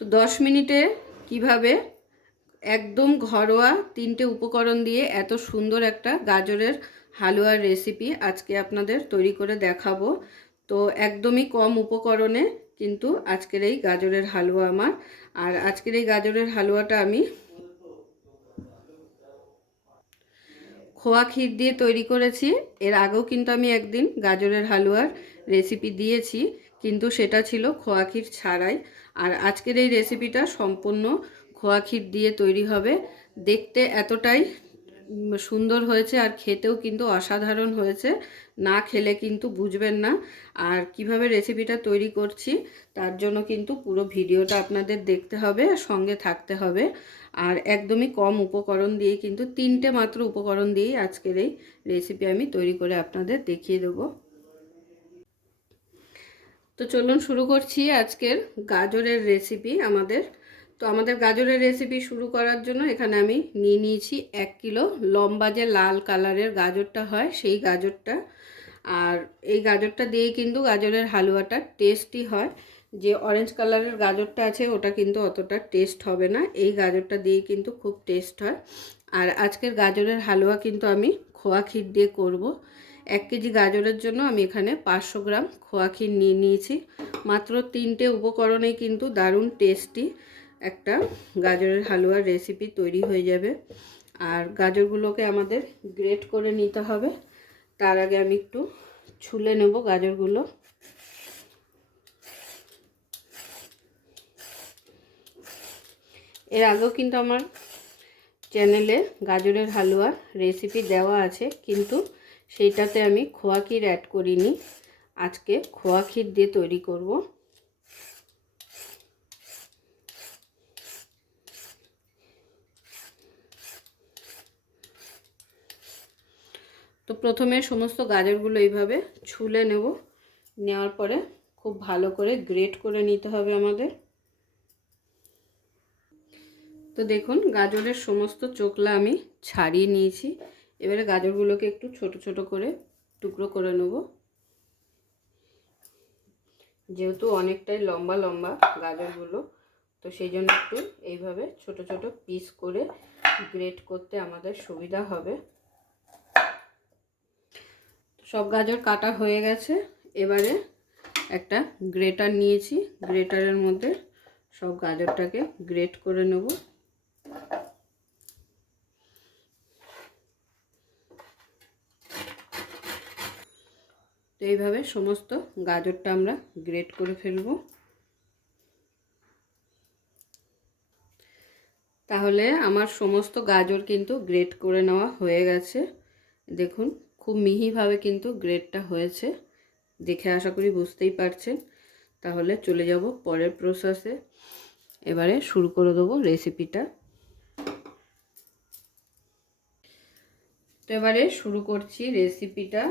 তো 10 মিনিটে কিভাবে একদম ঘরোয়া 3টে উপকরণ দিয়ে এত সুন্দর একটা গাজরের হালুয়ার রেসিপি আজকে আপনাদের তৈরি করে দেখাবো। তো একদমই কম উপকরণে কিন্তু আজকের এই গাজরের হালুয়া আমার। আর আজকের এই গাজরের হালুয়াটা আমি খোয়া ক্ষীর দিয়ে তৈরি করেছি। এর আগেও কিন্তু আমি একদিন গাজরের হালুয়ার রেসিপি দিয়েছি, কিন্তু সেটা ছিল খোয়া ক্ষীর ছাড়াই। আর আজকের এই রেসিপিটা সম্পূর্ণ খোয়া ক্ষীর দিয়ে তৈরি হবে। দেখতে এতটাই সুন্দর হয়েছে আর খেতেও কিন্তু অসাধারণ হয়েছে, না খেলে কিন্তু বুঝবেন না। আর কিভাবে রেসিপিটা তৈরি করছি তার জন্য কিন্তু পুরো ভিডিওটা আপনাদের দেখতে হবে, সঙ্গে থাকতে হবে। আর একদমই কম উপকরণ দিয়ে, কিন্তু 3টে মাত্র উপকরণ দিয়েই আজকের এই রেসিপি আমি তৈরি করে আপনাদের দেখিয়ে দেবো। তো চলুন শুরু করছি আজকের গাজরের রেসিপি আমাদের গাজরের রেসিপি শুরু করার জন্য এখানে আমি নিয়েছি 1 কিলো লম্বা যে লাল কালারের গাজরটা হয় সেই গাজরটা। আর এই গাজরটা দিয়েই কিন্তু গাজরের হালুয়াটা টেস্টি হয়। যে অরেঞ্জ কালারের গাজরটা আছে ওটা কিন্তু অতটা টেস্ট হবে না, এই গাজরটা দিয়েই কিন্তু খুব টেস্ট হয়। আর আজকের গাজরের হালুয়া কিন্তু আমি খোয়া ক্ষীর দিয়ে করব। 1 কেজি গাজরের জন্য আমি এখানে 500 গ্রাম খোয়া ক্ষীর নিয়েছি। মাত্র 3টে উপকরণেই কিন্তু দারুণ টেস্টি একটা গাজরের হালুয়ার রেসিপি তৈরি হয়ে যাবে। আর গাজরগুলোকে আমাদের গ্রেট করে নিতে হবে। তার আগে আমি একটু ছুলে নেব গাজরগুলো। এর আগেও কিন্তু আমার চ্যানেলে গাজরের হালুয়ার রেসিপি দেওয়া আছে, কিন্তু সেইটাতে আমি খোয়া ক্ষীর অ্যাড করিনি। আজকে খোয়া ক্ষীর দিয়ে তৈরি করব। তো প্রথমে সমস্ত গাজরগুলো এইভাবে ছুলে নেব। নেওয়ার পরে খুব ভালো করে গ্রেট করে নিতে হবে আমাদের। তো দেখুন গাজরের সমস্ত চোকলা আমি ছাড়িয়ে নিয়েছি। এবারে গাজরগুলোকে একটু ছোট ছোট করে টুকরো করে নেব। যেহেতু অনেকটাই লম্বা লম্বা গাজরগুলো, তো সেই জন্য একটু এইভাবে ছোট ছোট পিস করে গ্রেট করতে আমাদের সুবিধা হবে। সব গাজর কাটা হয়ে গেছে। এবারে একটা গ্রেটার নিয়েছি, গ্রেটারের মধ্যে সব গাজরটাকে গ্রেট করে নেব। তো এইভাবে সমস্ত গাজরটা আমরা গ্রেট করে ফেলব। তাহলে আমার সমস্ত গাজর কিন্তু গ্রেট করে নেওয়া হয়ে গেছে। দেখুন খুব মিহিভাবে কিন্তু গ্রেটটা হয়েছে, দেখে আশা করি বুঝতেই পারছেন। তাহলে চলে যাব পরের প্রসেসে। এবারে শুরু করে দেবো রেসিপিটা। তো এবারে শুরু করছি রেসিপিটা।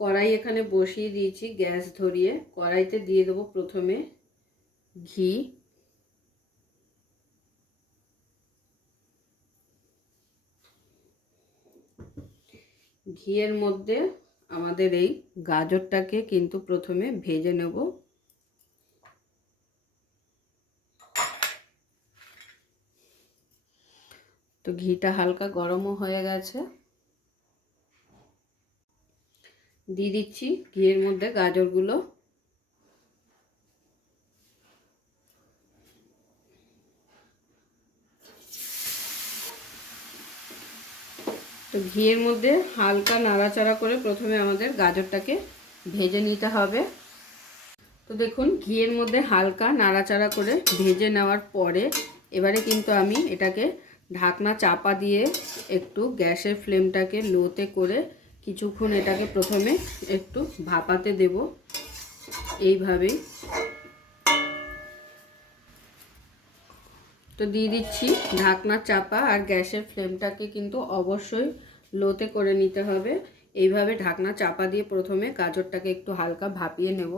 কড়াই এখানে বসিয়ে দিয়েছি গ্যাস ধরিয়ে। কড়াইতে দিয়ে দেবো প্রথমে ঘি। ঘিয়ের মধ্যে আমাদের এই গাজরটাকে কিন্তু প্রথমে ভেজে নেব। তো ঘিটা হালকা গরমও হয়ে গেছে। দিয়ে দিচ্ছি ঘিয়ের মধ্যে গাজরগুলো। তো ঘিয়ের মধ্যে হালকা নাড়াচাড়া করে প্রথমে আমাদের গাজরটাকে ভেজে নিতে হবে। তো দেখুন ঘিয়ের মধ্যে হালকা নাড়াচাড়া করে ভেজে নেওয়ার পরে এবারে কিন্তু আমি এটাকে ঢাকনা চাপা দিয়ে একটু গ্যাসের ফ্লেমটাকে লোতে করে কিছুক্ষণ এটাকে প্রথমে একটু ভাপাতে দেব। এইভাবেই তো দিয়ে দিচ্ছি ঢাকনা চাপা। আর গ্যাসের ফ্লেমটাকে কিন্তু অবশ্যই লোতে করে নিতে হবে। এইভাবে ঢাকনা চাপা দিয়ে প্রথমে গাজরটাকে একটু হালকা ভাপিয়ে নেব।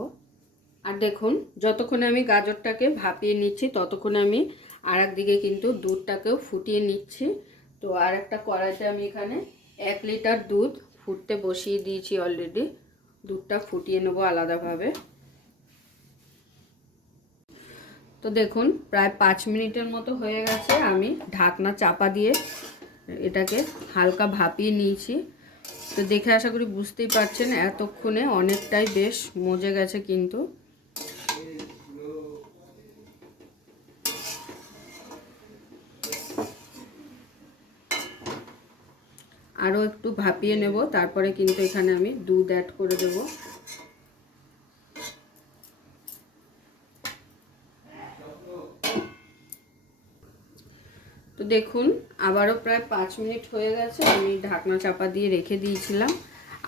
আর দেখুন যতক্ষণে আমি গাজরটাকে ভাপিয়ে নিচ্ছি ততক্ষণে আমি আর একদিকে কিন্তু দুধটাকেও ফুটিয়ে নিচ্ছি। তো আর একটা কড়াইতে আমি এখানে 1 লিটার দুধ ফুটতে বসিয়ে দিয়েছি অলরেডি। দুধটা ফুটিয়ে নেব আলাদাভাবে। তো তো দেখুন প্রায় 5 মিনিটের মতো হয়ে গেছে, আমি ঢাকনা চাপা দিয়ে এটাকে হালকা ভাপিয়ে নিয়েছি। তো দেখে আশা করি বুঝতেই পারছেন এতক্ষণে অনেকটাই বেশ মজে গেছে। কিন্তু আরও একটু ভাপিয়ে নেব, তারপরে কিন্তু এখানে আমি দুধ অ্যাড করে দেব। তো দেখুন আবারও প্রায় 5 মিনিট হয়ে গেছে, আমি ঢাকনা চাপা দিয়ে রেখে দিয়েছিলাম।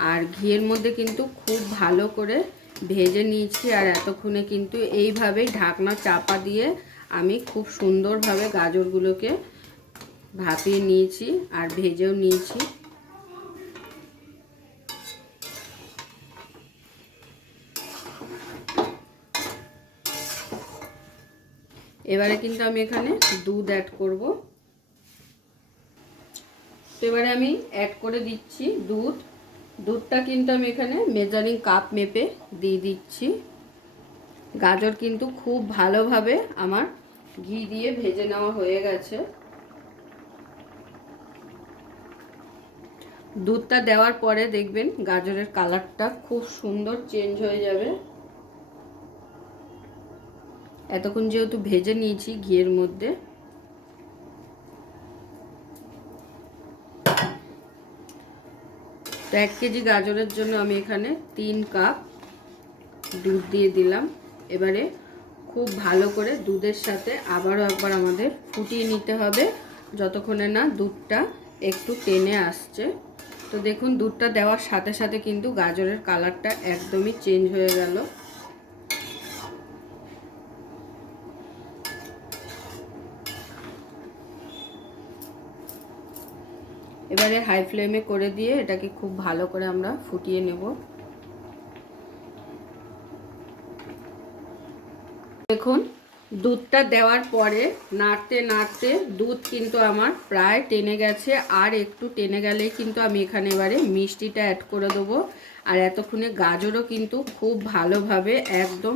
আর ঘিয়ের মধ্যে কিন্তু খুব ভালো করে ভেজে নিয়েছি। আর এতক্ষণে কিন্তু এইভাবেই ঢাকনা চাপা দিয়ে আমি খুব সুন্দরভাবে গাজরগুলোকে ভাপিয়ে নিয়েছি আর ভেজেও নিয়েছি। এবারে কিন্তু আমি এখানে দুধ অ্যাড করব। তো এবারে আমি অ্যাড করে দিচ্ছি দুধটা কিন্তু আমি এখানে মেজারিং কাপ মেপে দিয়ে দিচ্ছি। গাজর কিন্তু খুব ভালোভাবে আমার ঘি দিয়ে ভেজে নেওয়া হয়ে গেছে। দুধটা দেওয়ার পরে দেখবেন গাজরের কালারটা খুব সুন্দর চেঞ্জ হয়ে যাবে। এতক্ষণ যেহেতু ভেজে নিয়েছি ঘিয়ের মধ্যে। তো 1 কেজি গাজরের জন্য আমি এখানে 3 কাপ দুধ দিয়ে দিলাম। এবারে খুব ভালো করে দুধের সাথে আবারও একবার আমাদের ফুটিয়ে নিতে হবে, যতক্ষণে না দুধটা একটু টেনে আসছে। তো দেখুন দুধটা দেওয়ার সাথে সাথে কিন্তু গাজরের কালারটা একদমই চেঞ্জ হয়ে গেল। এবারে হাই ফ্লেমে করে দিয়ে এটাকে খুব ভালো করে আমরা ফুটিয়ে নেব। দেখুন দুধটা দেওয়ার পরে নাড়তে নাড়তে দুধ কিন্তু আমার প্রায় টেনে গেছে। আর একটু টেনে গেলেই কিন্তু আমি এখানে এবারে মিষ্টিটা অ্যাড করে দেবো। আর এতক্ষণে গাজরও কিন্তু খুব ভালোভাবে একদম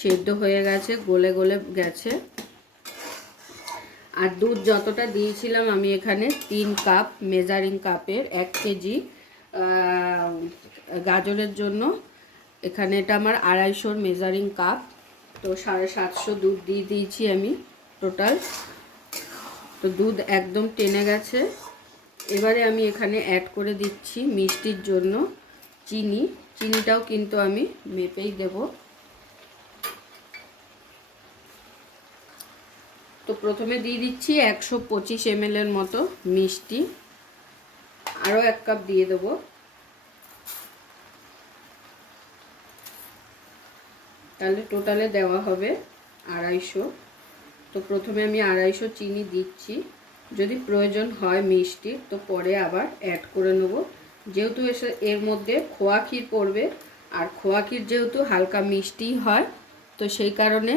সেদ্ধ হয়ে গেছে, গলে গলে গেছে। আর দুধ যতটা দিয়েছিলাম আমি এখানে 3 কাপ মেজারিং কাপের 1 কেজি গাজরের জন্য, এখানে এটা আমার 250 মেজারিং কাপ। তো 750 দুধ দিয়ে দিয়েছি আমি টোটাল। তো দুধ একদম টেনে গেছে। এবারে আমি এখানে অ্যাড করে দিচ্ছি মিষ্টির জন্য চিনিটাও কিন্তু আমি মেপেই দেব। তো প্রথমে দিয়ে দিচ্ছি 125 ml এর মতো মিষ্টি, আরও 1 কাপ দিয়ে দেবো। তাহলে টোটালে দেওয়া হবে 250। তো প্রথমে আমি 250 চিনি দিচ্ছি, যদি প্রয়োজন হয় মিষ্টি তো পরে আবার অ্যাড করে নেব। যেহেতু এর মধ্যে খোয়া ক্ষীর পড়বে, আর খোয়া ক্ষীর যেহেতু হালকা মিষ্টি হয়, তো সেই কারণে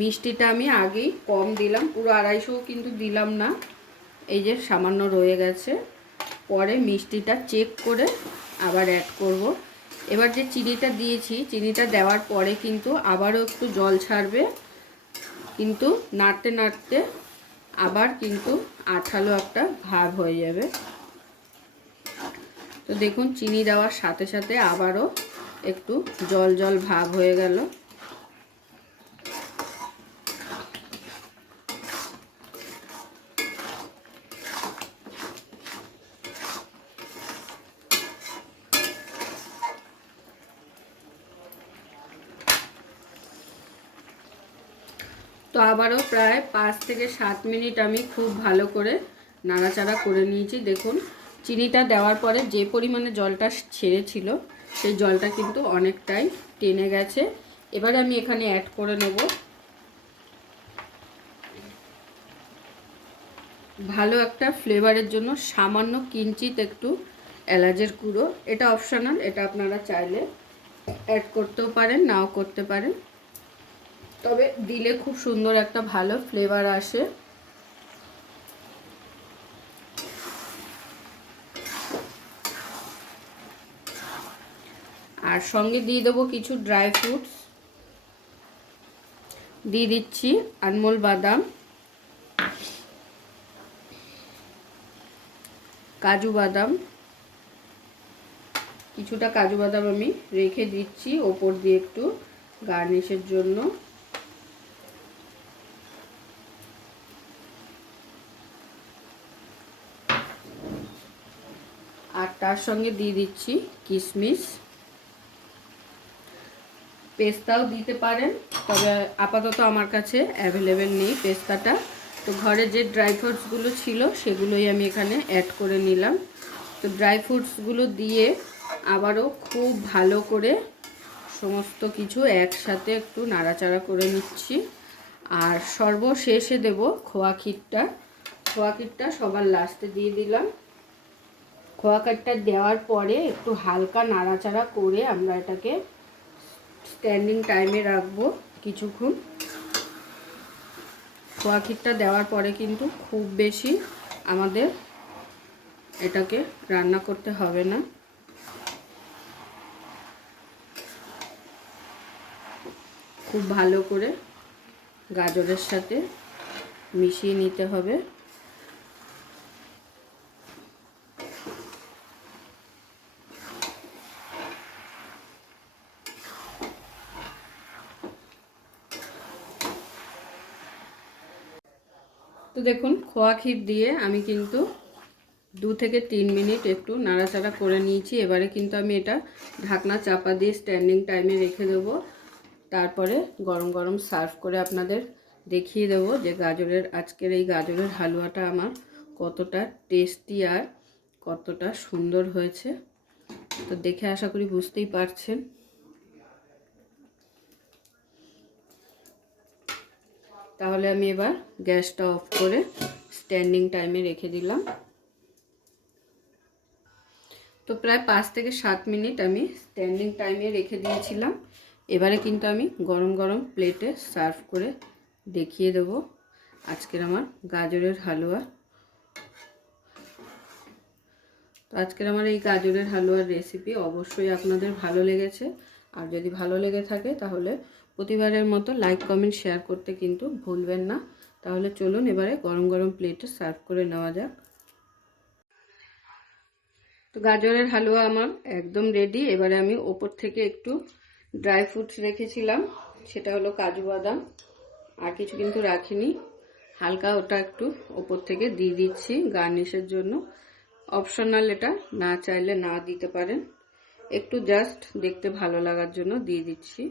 মিষ্টিটা আমি আগেই কম দিলাম, পুরো 250 কিন্তু দিলাম না, এই যে সামান্য রয়ে গেছে। পরে মিষ্টিটা চেক করে আবার অ্যাড করব। এবার যে চিনিটা দিয়েছি, চিনিটা দেওয়ার পরে কিন্তু আবারও একটু জল ছাড়বে, কিন্তু নাড়তে নাড়তে আবার কিন্তু আঠালো একটা ভাব হয়ে যাবে। তো দেখুন চিনি দেওয়ার সাথে সাথে আবারও একটু জল জল ভাব হয়ে গেল। তো আবারও প্রায় 5 থেকে 7 মিনিট আমি খুব ভালো করে নাড়াচাড়া করে নিয়েছি। দেখুন চিনিটা দেওয়ার পরে যে পরিমাণে জলটা ছেড়েছিল সেই জলটা কিন্তু অনেকটাই টেনে গেছে। এবারে আমি এখানে অ্যাড করে নেব ভালো একটা ফ্লেভারের জন্য সামান্য কিঞ্চিত একটু এলাচের গুঁড়ো। এটা অপশনাল, এটা আপনারা চাইলে অ্যাড করতেও পারেন, নাও করতে পারেন, তবে দিলে খুব সুন্দর একটা ভালো ফ্লেভার আসে। আর সঙ্গে দিয়ে দেবো কিছু ড্রাই ফ্রুটস। দিয়ে দিচ্ছি আনমোল বাদাম, কাজু বাদাম, কিছুটা কাজু বাদাম আমি রেখে দিচ্ছি ওপর দিয়ে একটু গার্নিশের জন্য। আর তার সঙ্গে দিয়ে দিচ্ছি কিশমিশ, পেস্তাও দিতে পারেন, তবে আপাতত আমার কাছে অ্যাভেলেবেল নেই পেস্তাটা। তো ঘরে যে ড্রাই ফ্রুটসগুলো ছিল সেগুলোই আমি এখানে অ্যাড করে নিলাম। তো ড্রাই ফ্রুটসগুলো দিয়ে আবারও খুব ভালো করে সমস্ত কিছু একসাথে একটু নাড়াচাড়া করে নিচ্ছি। আর সর্বশেষে দেব খোয়া ক্ষীরটা। খোয়া ক্ষীরটা সবার লাস্টে দিয়ে দিলাম। খোয়া ক্ষীরটা দেওয়ার পরে একটু হালকা নাড়াচাড়া করে আমরা এটাকে স্ট্যান্ডিং টাইমে রাখবো কিছুক্ষণ। খোয়া ক্ষীরটা দেওয়ার পরে কিন্তু খুব বেশি আমাদের এটাকে রান্না করতে হবে না। খুব ভালো করে গাজরের সাথে মিশিয়ে নিতে হবে। তো দেখুন খোয়া ক্ষীর দিয়ে আমি কিন্তু 2 থেকে 3 মিনিট একটু নাড়াচাড়া করে নিয়েছি। এবারে কিন্তু আমি এটা ঢাকনা চাপা দিয়ে স্ট্যান্ডিং টাইমে রেখে দেবো। তারপরে গরম গরম সার্ভ করে আপনাদের দেখিয়ে দেবো যে আজকের এই গাজরের হালুয়াটা আমার কতটা টেস্টি আর কতটা সুন্দর হয়েছে। তো দেখে আশা করি বুঝতেই পারছেন। তাহলে আমি এবার গ্যাসটা অফ করে স্ট্যান্ডিং টাইমে রেখে দিলাম। তো প্রায় 5 থেকে 7 মিনিট আমি স্ট্যান্ডিং টাইমে রেখে দিয়েছিলাম। এবারে কিন্তু আমি গরম গরম প্লেটে সার্ভ করে দেখিয়ে দেব আজকের আমার গাজরের হালুয়া। তো আজকের আমার এই গাজরের হালুয়ার রেসিপি অবশ্যই আপনাদের ভালো লেগেছে। আর যদি ভালো লেগে থাকে তাহলে প্রতিবারের মতো লাইক কমেন্ট শেয়ার করতে কিন্তু ভুলবেন না। তাহলে চলুন এবারে গরম গরম প্লেটে সার্ভ করে নেওয়া যাক। তো গাজরের হালুয়া আমার একদম রেডি। এবারে আমি ওপর থেকে একটু ড্রাই ফ্রুটস রেখেছিলাম, সেটা হলো কাজু বাদাম, আর কিছু কিন্তু রাখিনি। হালকা ওটা একটু ওপর থেকে দিয়ে দিচ্ছি গার্নিশের জন্য। অপশনাল, এটা না চাইলে না দিতে পারেন, একটু জাস্ট দেখতে ভালো লাগার জন্য দিয়ে দিচ্ছি।